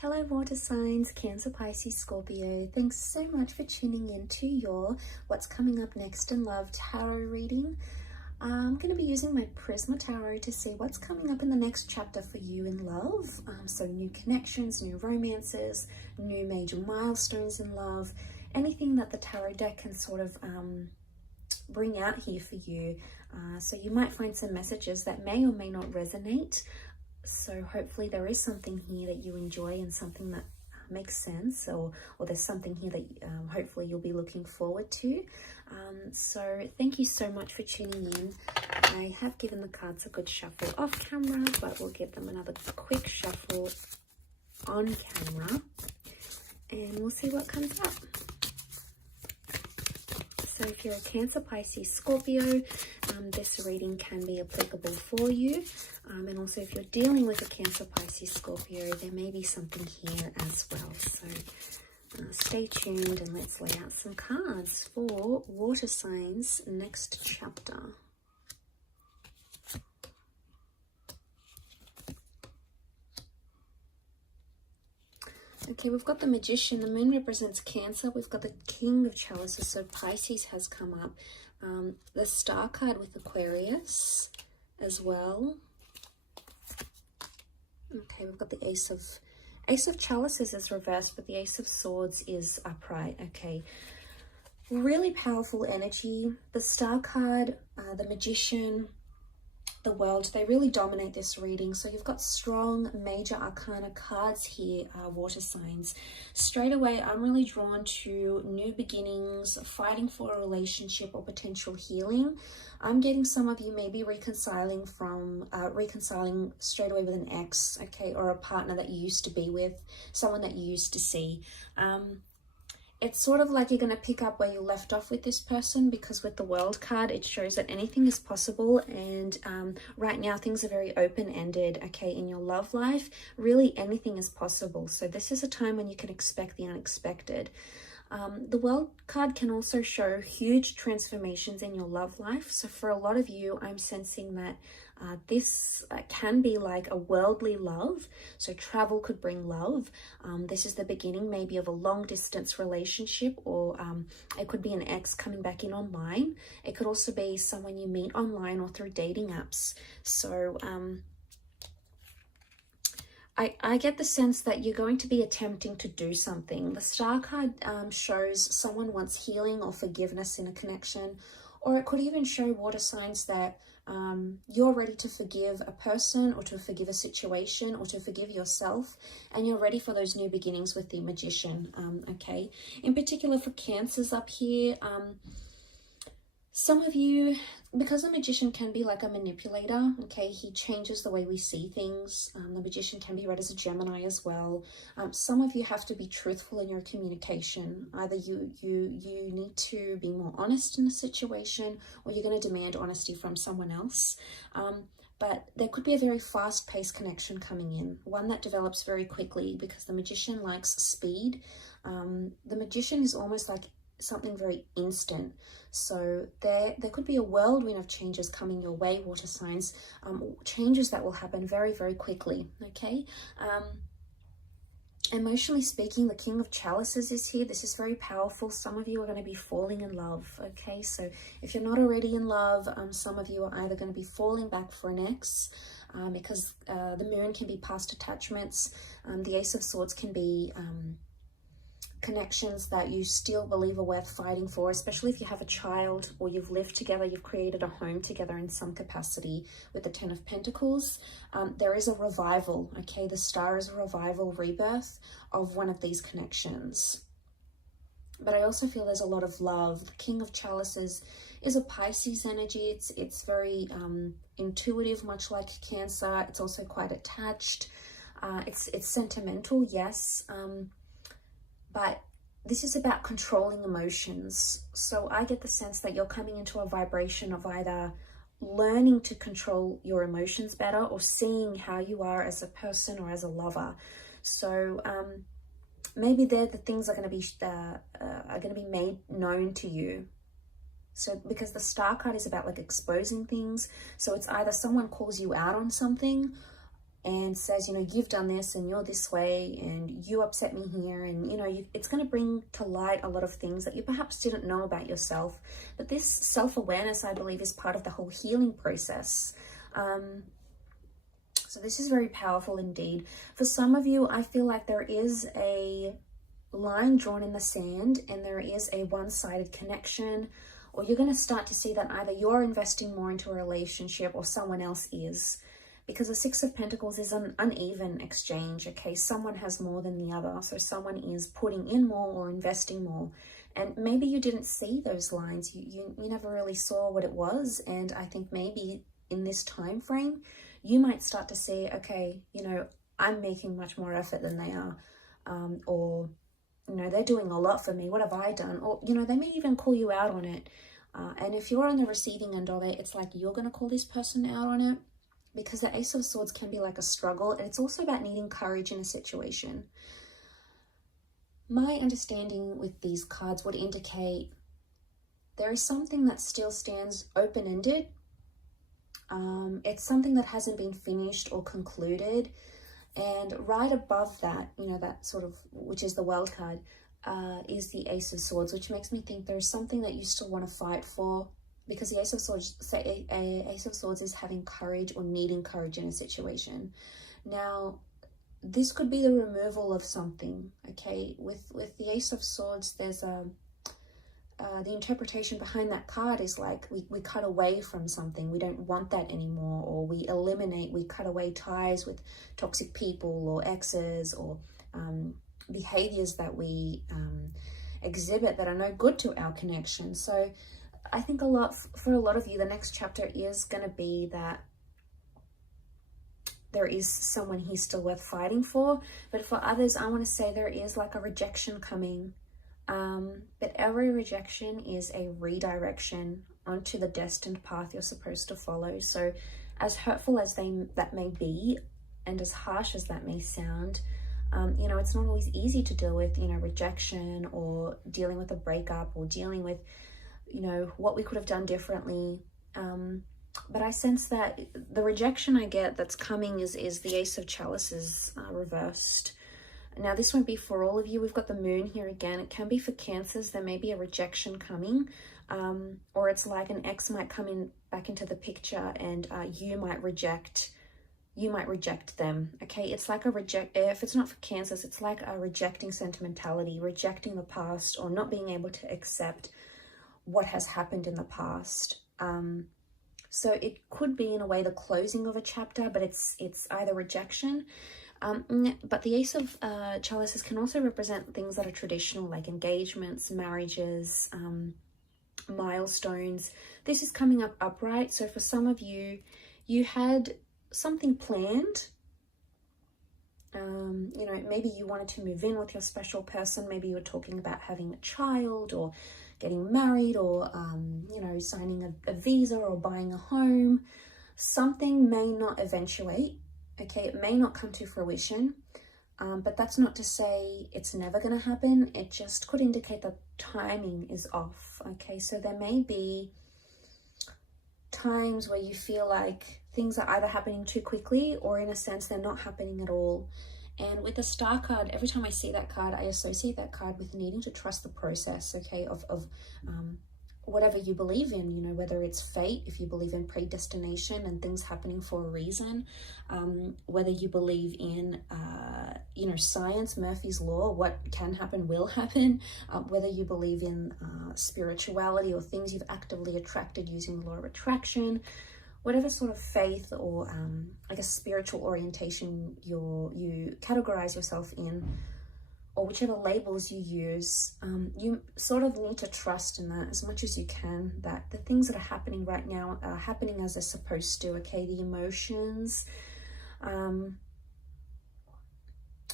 Hello water signs, Cancer, Pisces, Scorpio. Thanks so much for tuning in to your What's Coming Up Next in Love tarot reading. I'm going to be using my Prisma Tarot to see what's coming up in the next chapter for you in love. So new connections, new romances, new major milestones in love, anything that the tarot deck can sort of bring out here for you. So you might find some messages that may or may not resonate. So hopefully there is something here that you enjoy and something that makes sense, or there's something here that hopefully you'll be looking forward to. So thank you so much for tuning in. I have given the cards a good shuffle off camera, but we'll give them another quick shuffle on camera and we'll see what comes up. So if you're a Cancer, Pisces, Scorpio, this reading can be applicable for you. And also if you're dealing with a Cancer, Pisces, Scorpio, there may be something here as well. So stay tuned and let's lay out some cards for water signs next chapter. Okay, we've got the Magician. The Moon represents Cancer. We've got the King of Chalices, so Pisces has come up. The Star card with Aquarius as well. Okay, we've got the Ace of Chalices is reversed, but the Ace of Swords is upright. Okay, really powerful energy. The Star card, the Magician, the World, they really dominate this reading. So you've got strong major arcana cards here, water signs. Straight away, I'm really drawn to new beginnings, fighting for a relationship or potential healing. I'm getting some of you maybe reconciling straight away with an ex, okay, or a partner that you used to be with, someone that you used to see. It's sort of like you're going to pick up where you left off with this person, because with the World card, it shows that anything is possible. And right now, things are very open-ended, okay, in your love life. Really, anything is possible. So this is a time when you can expect the unexpected. The World card can also show huge transformations in your love life. So for a lot of you, I'm sensing that this can be like a worldly love. So travel could bring love. This is the beginning maybe of a long distance relationship, or it could be an ex coming back in online. It could also be someone you meet online or through dating apps. So I get the sense that you're going to be attempting to do something. The Star card shows someone wants healing or forgiveness in a connection, or it could even show water signs that you're ready to forgive a person, or to forgive a situation, or to forgive yourself, and you're ready for those new beginnings with the Magician. Okay, in particular for Cancers up here, some of you, because the Magician can be like a manipulator, okay, he changes the way we see things. The Magician can be read as a Gemini as well. Some of you have to be truthful in your communication. Either you need to be more honest in a situation, or you're going to demand honesty from someone else. But there could be a very fast-paced connection coming in, one that develops very quickly, because the Magician likes speed. The Magician is almost like something very instant. So there could be a whirlwind of changes coming your way, water signs, changes that will happen very, very quickly, okay? Emotionally speaking, the King of Chalices is here. This is very powerful. Some of you are going to be falling in love, okay? So if you're not already in love, some of you are either going to be falling back for an ex, because the Moon can be past attachments. The Ace of Swords can be connections that you still believe are worth fighting for, especially if you have a child or you've lived together, you've created a home together in some capacity. With the Ten of Pentacles, there is a revival, okay? The Star is a revival, rebirth of one of these connections. But I also feel there's a lot of love. The King of Chalices is a Pisces energy. It's very intuitive, much like Cancer. It's also quite attached. It's sentimental, yes. But this is about controlling emotions. So I get the sense that you're coming into a vibration of either learning to control your emotions better, or seeing how you are as a person or as a lover. So maybe the things are going to be made known to you. So because the Star card is about like exposing things. So it's either someone calls you out on something, and says, you know, you've done this and you're this way and you upset me here. And, you know, it's going to bring to light a lot of things that you perhaps didn't know about yourself. But this self-awareness, I believe, is part of the whole healing process. So this is very powerful indeed. For some of you, I feel like there is a line drawn in the sand and there is a one-sided connection, or you're going to start to see that either you're investing more into a relationship or someone else is. Because the Six of Pentacles is an uneven exchange, okay? Someone has more than the other. So someone is putting in more or investing more. And maybe you didn't see those lines. You never really saw what it was. And I think maybe in this time frame, you might start to see, okay, you know, I'm making much more effort than they are. Or, you know, they're doing a lot for me. What have I done? Or, you know, they may even call you out on it. And if you're on the receiving end of it, it's like you're going to call this person out on it. Because the Ace of Swords can be like a struggle. And it's also about needing courage in a situation. My understanding with these cards would indicate there is something that still stands open-ended. It's something that hasn't been finished or concluded. And right above that, you know, that sort of, which is the World card, is the Ace of Swords, which makes me think there's something that you still want to fight for. Because the Ace of Swords, say Ace of Swords is having courage or needing courage in a situation. Now, this could be the removal of something, okay? With the Ace of Swords, there's the interpretation behind that card is like we cut away from something. We don't want that anymore, or we eliminate, we cut away ties with toxic people or exes or behaviors that we exhibit that are no good to our connection. So I think for a lot of you, the next chapter is going to be that there is someone here still worth fighting for. But for others, I want to say there is like a rejection coming. But every rejection is a redirection onto the destined path you're supposed to follow. So as hurtful as that may be, and as harsh as that may sound, you know, it's not always easy to deal with, you know, rejection or dealing with a breakup or dealing with, you know, what we could have done differently. But I sense that the rejection I get that's coming is the Ace of Chalices reversed. Now, this won't be for all of you. We've got the Moon here again. It can be for Cancers. There may be a rejection coming. Or it's like an ex might come in back into the picture and you might reject them. Okay, it's like if it's not for Cancers, it's like a rejecting sentimentality, rejecting the past, or not being able to accept what has happened in the past. So it could be in a way the closing of a chapter, but it's either rejection. But the Ace of Chalices can also represent things that are traditional, like engagements, marriages, milestones. This is coming up upright. So for some of you, you had something planned. You know, maybe you wanted to move in with your special person. Maybe you were talking about having a child or getting married or, you know, signing a visa or buying a home. Something may not eventuate. Okay, it may not come to fruition, but that's not to say it's never going to happen. It just could indicate that timing is off. Okay, so there may be times where you feel like things are either happening too quickly or in a sense they're not happening at all. And with the Star card, every time I see that card, I associate that card with needing to trust the process, okay, of whatever you believe in, you know, whether it's fate, if you believe in predestination and things happening for a reason, whether you believe in, you know, science, Murphy's Law, what can happen will happen, whether you believe in spirituality or things you've actively attracted using the law of attraction, whatever sort of faith or, I guess, spiritual orientation you categorize yourself in, or whichever labels you use, you sort of need to trust in that as much as you can, that the things that are happening right now are happening as they're supposed to, okay? The emotions,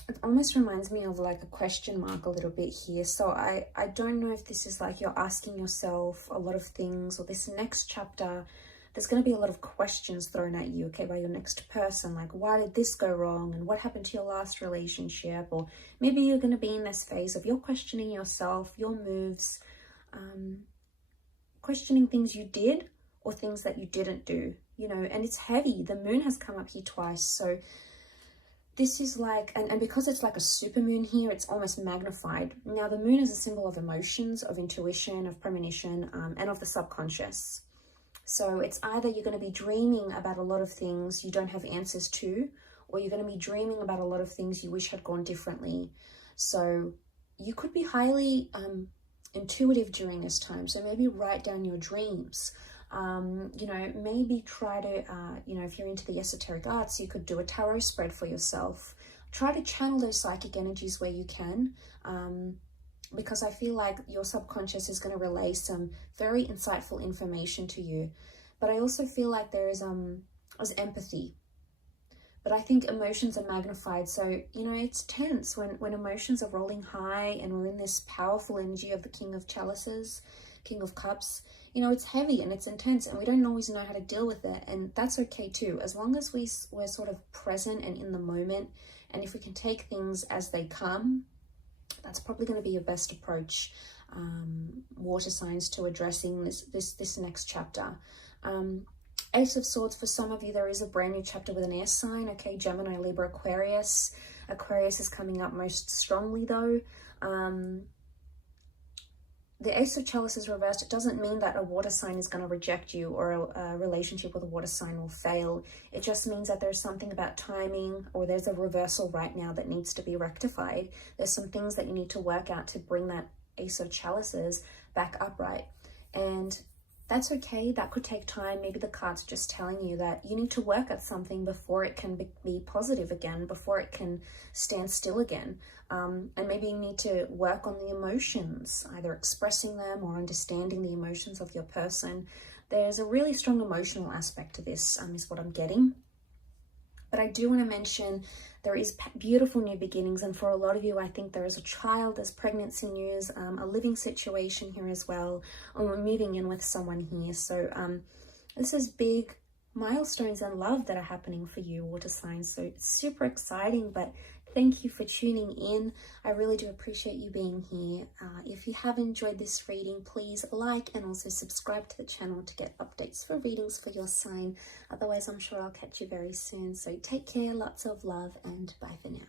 it almost reminds me of like a question mark a little bit here. So I don't know if this is like you're asking yourself a lot of things, or this next chapter, there's going to be a lot of questions thrown at you, okay, by your next person, like, why did this go wrong, and what happened to your last relationship? Or maybe you're going to be in this phase of you're questioning yourself, your moves, questioning things you did or things that you didn't do, you know, and it's heavy. The Moon has come up here twice, so this is like, and because it's like a super moon here, it's almost magnified. Now, the moon is a symbol of emotions, of intuition, of premonition, and of the subconscious. So it's either you're going to be dreaming about a lot of things you don't have answers to, or you're going to be dreaming about a lot of things you wish had gone differently. So you could be highly intuitive during this time. So maybe write down your dreams. You know, maybe try to, you know, if you're into the esoteric arts, you could do a tarot spread for yourself. Try to channel those psychic energies where you can, because I feel like your subconscious is going to relay some very insightful information to you. But I also feel like there is empathy. But I think emotions are magnified. So, you know, it's tense when emotions are rolling high and we're in this powerful energy of the King of Chalices, King of Cups. You know, it's heavy and it's intense and we don't always know how to deal with it. And that's okay too, as long as we're sort of present and in the moment. And if we can take things as they come, that's probably going to be your best approach, water signs, to addressing this next chapter. Ace of Swords, for some of you, there is a brand new chapter with an air sign. Okay, Gemini, Libra, Aquarius. Aquarius is coming up most strongly though. The Ace of Chalices reversed, it doesn't mean that a water sign is going to reject you or a relationship with a water sign will fail. It just means that there's something about timing, or there's a reversal right now that needs to be rectified. There's some things that you need to work out to bring that Ace of Chalices back upright. And that's okay. That could take time. Maybe the card's just telling you that you need to work at something before it can be positive again, before it can stand still again. And maybe you need to work on the emotions, either expressing them or understanding the emotions of your person. There's a really strong emotional aspect to this, is what I'm getting. But I do want to mention there is beautiful new beginnings. And for a lot of you, I think there is a child, there's pregnancy news, a living situation here as well. Or we're moving in with someone here. So this is big milestones in love that are happening for you, water signs. So it's super exciting, but thank you for tuning in. I really do appreciate you being here. If you have enjoyed this reading, please like and also subscribe to the channel to get updates for readings for your sign. Otherwise, I'm sure I'll catch you very soon. So take care, lots of love, and bye for now.